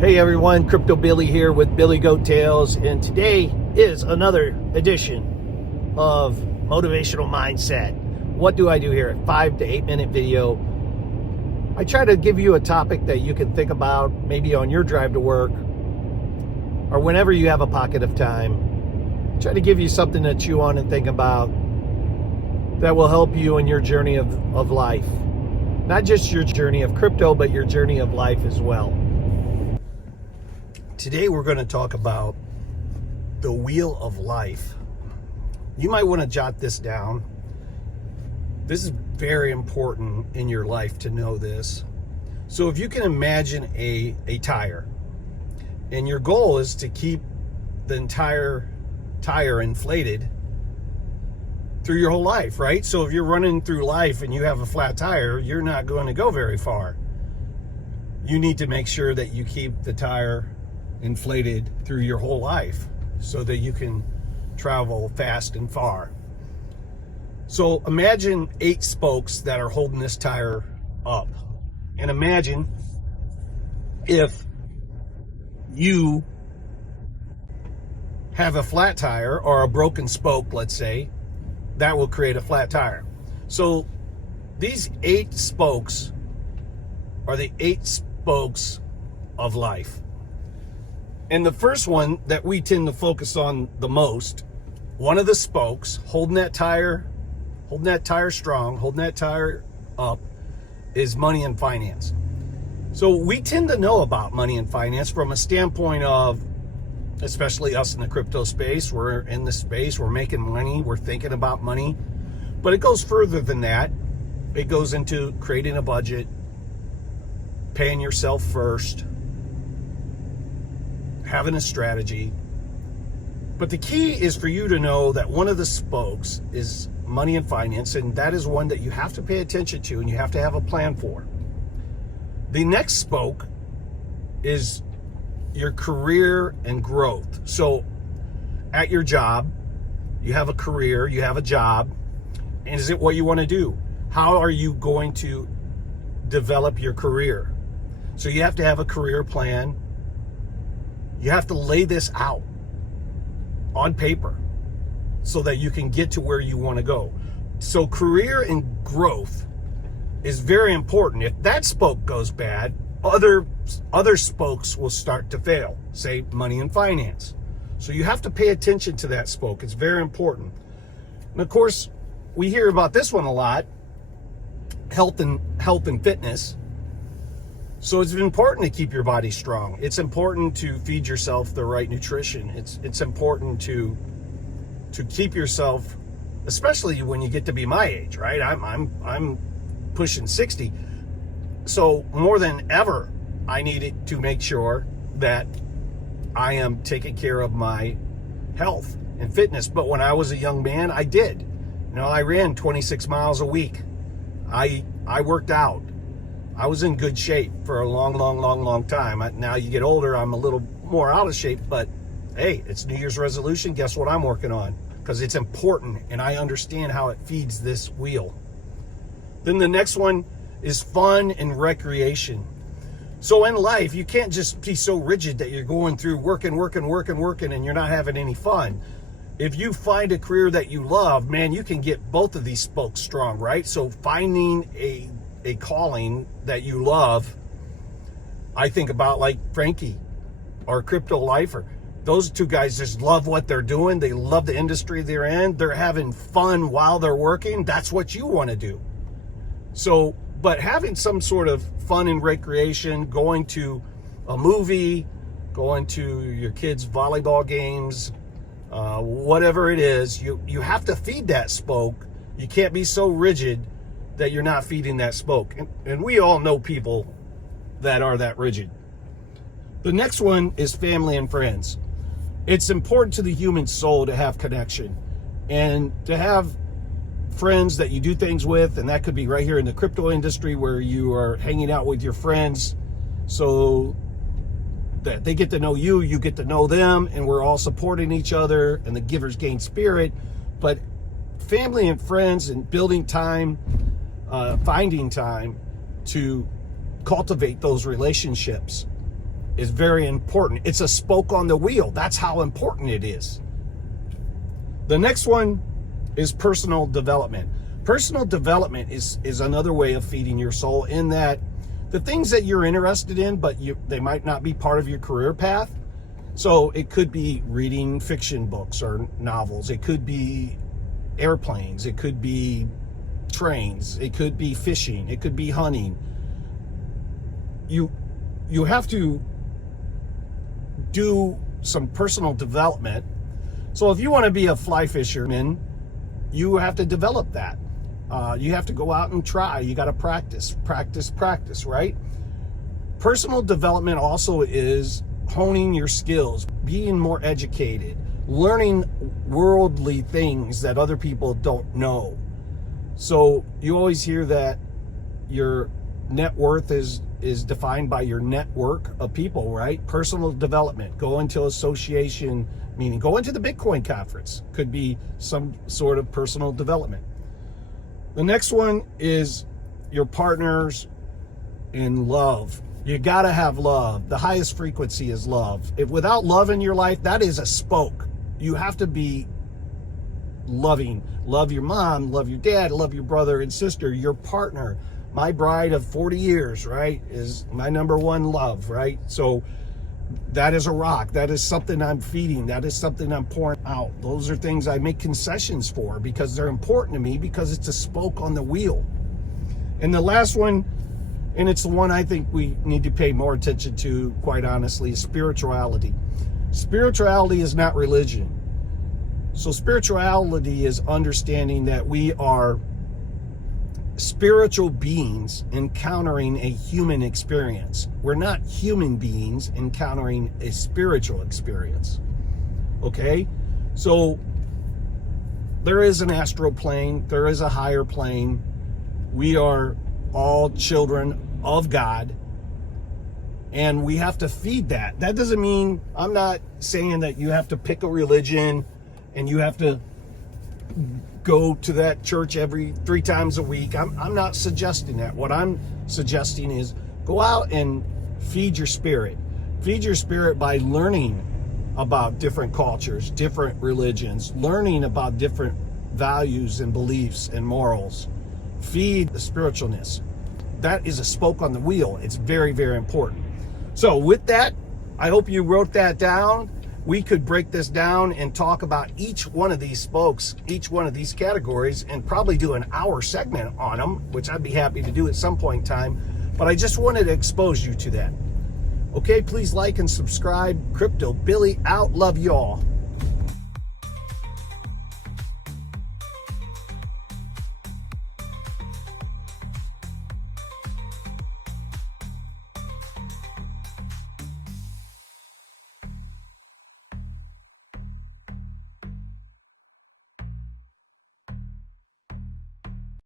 Hey everyone, Crypto Billy here with Billy Goat Tales, and today is another edition of Motivational Mindset. What do I do here? A 5 to 8 minute video. I try to give you a topic that you can think about maybe on your drive to work or whenever you have a pocket of time. Try to give you something to chew on and think about that will help you in your journey of life. Not just your journey of crypto, but your journey of life as well. Today we're going to talk about the wheel of life. You might want to jot this down. This is very important in your life to know this. So if you can imagine a tire, and your goal is to keep the entire tire inflated through your whole life, right? So if you're running through life and you have a flat tire, you're not going to go very far. You need to make sure that you keep the tire inflated through your whole life so that you can travel fast and far. So imagine 8 spokes that are holding this tire up. And imagine if you have a flat tire or a broken spoke, let's say, that will create a flat tire. So these 8 spokes are the 8 spokes of life. And the first one that we tend to focus on the most, one of the spokes holding that tire strong, holding that tire up, is money and finance. So we tend to know about money and finance from a standpoint of, especially us in the crypto space, we're in the space, we're making money, we're thinking about money. But it goes further than that. It goes into creating a budget, paying yourself first, having a strategy. But the key is for you to know that one of the spokes is money and finance, and that is one that you have to pay attention to and you have to have a plan for. The next spoke is your career and growth. So at your job, you have a career, you have a job, and is it what you want to do? How are you going to develop your career? So you have to have a career plan. You have to lay this out on paper so that you can get to where you want to go. So career and growth is very important. If that spoke goes bad, other spokes will start to fail, say money and finance. So you have to pay attention to that spoke. It's very important. And of course, we hear about this one a lot, health and fitness. So it's important to keep your body strong. It's important to feed yourself the right nutrition. It's important to keep yourself, especially when you get to be my age, right? I'm pushing 60. So more than ever, I needed to make sure that I am taking care of my health and fitness. But when I was a young man, I did. I ran 26 miles a week. I worked out. I was in good shape for a long time. Now you get older, I'm a little more out of shape, but hey, it's New Year's resolution. Guess what I'm working on? Because it's important and I understand how it feeds this wheel. Then the next one is fun and recreation. So in life, you can't just be so rigid that you're going through working and you're not having any fun. If you find a career that you love, man, you can get both of these spokes strong, right? So finding a calling that you love, I think about like Frankie or Crypto Lifer. Those two guys just love what they're doing. They love the industry they're in. They're having fun while they're working. That's what you want to do. So, but having some sort of fun and recreation, going to a movie, going to your kids' volleyball games, whatever it is, you have to feed that spoke. You can't be so rigid that you're not feeding that spoke. And we all know people that are that rigid. The next one is family and friends. It's important to the human soul to have connection and to have friends that you do things with, and that could be right here in the crypto industry where you are hanging out with your friends so that they get to know you, you get to know them, and we're all supporting each other and the givers gain spirit. But family and friends and building time, finding time to cultivate those relationships is very important. It's a spoke on the wheel. That's how important it is. The next one is personal development. Personal development is another way of feeding your soul, in that the things that you're interested in, but they might not be part of your career path. So it could be reading fiction books or novels. It could be airplanes. It could be trains. It could be fishing. It could be hunting. You have to do some personal development. So if you want to be a fly fisherman, you have to develop that. You have to go out and try. You got to practice, right? Personal development also is honing your skills, being more educated, learning worldly things that other people don't know. So you always hear that your net worth is defined by your network of people, right? Personal development, go into association, meaning go into the Bitcoin conference, could be some sort of personal development. The next one is your partners in love. You got to have love. The highest frequency is love. If without love in your life, that is a spoke. You have to be loving. Love your mom, love your dad, love your brother and sister, your partner. My bride of 40 years, right, is my number one love, right? So that is a rock. That is something I'm feeding. That is something I'm pouring out. Those are things I make concessions for because they're important to me, because it's a spoke on the wheel. And the last one, and it's the one I think we need to pay more attention to, quite honestly, is spirituality. Spirituality is not religion. So spirituality is understanding that we are spiritual beings encountering a human experience. We're not human beings encountering a spiritual experience. Okay? So there is an astral plane, there is a higher plane. We are all children of God, and we have to feed that. That doesn't mean, I'm not saying that you have to pick a religion and you have to go to that church every 3 times a week. I'm not suggesting that. What I'm suggesting is go out and feed your spirit. Feed your spirit by learning about different cultures, different religions, learning about different values and beliefs and morals. Feed the spiritualness. That is a spoke on the wheel. It's very, very important. So with that, I hope you wrote that down. We could break this down and talk about each one of these spokes, each one of these categories, and probably do an hour segment on them, which I'd be happy to do at some point in time. But I just wanted to expose you to that. Okay, please like and subscribe. Crypto Billy out. Love y'all.